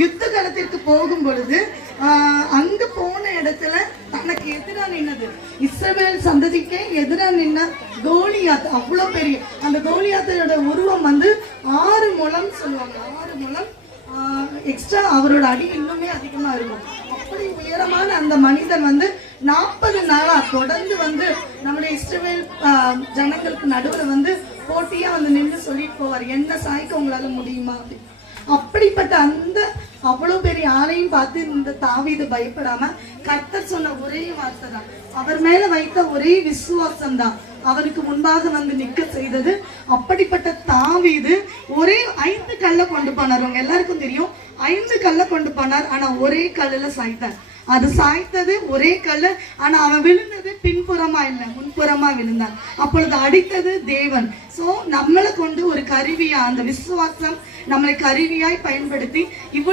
யுத்த களத்திற்கு போகும் பொழுது அங்க போன இடத்துல தனக்கு எதிரா நின்னது இஸ்ரவேல் சந்ததிக்கே எதிரா நின்ன கோலியாத். அவ்வளவு பெரிய அந்த கோலியாத்தோட உருவம் வந்து 6 முழம் சொல்லுவாங்க. 6 முழம் எக்ஸ்ட்ரா அவரோட அடி இன்னுமே அதிகமா இருக்கும். அப்படி உயரமான அந்த மனிதன் வந்து 40 நாளா தொடர்ந்து வந்து நம்முடைய இஸ்ரவேல் ஜனங்களுக்கு நடுவுல வந்து போட்டியா வந்து நின்று சொல்லிட்டு போவார், என்ன சாய்க்க உங்களால முடியுமா அப்படின்னு. அப்படிப்பட்ட அந்த அவ்வளவு பெரிய ஆளையும் பார்த்து இந்த தாவீது பயப்படாம கர்த்தர் சொன்ன ஒரே வார்த்தை தான், அவர் மேல வைத்த ஒரே விசுவாசம் தான் அவருக்கு முன்பாக வந்து நிக்க செய்தது. அப்படிப்பட்ட தாவீது ஒரே 5 கல்லை கொண்டு போனார். உங்க எல்லாருக்கும் தெரியும், 5 கல்லை கொண்டு போனார். ஆனா ஒரே கல்லுல சாய்த்தார். அது சாய்த்தது ஒரே கல்லு. ஆனா அவன் விழுந்தது பின்புறமா இல்ல, முன்புறமா விழுந்தான். அப்பொழுது அடித்தது தேவன். சோ நம்மளை கொண்டு ஒரு கருவியா, அந்த விசுவாசம் நம்மளை கருவியாய் பயன்படுத்தி இவ்வளவு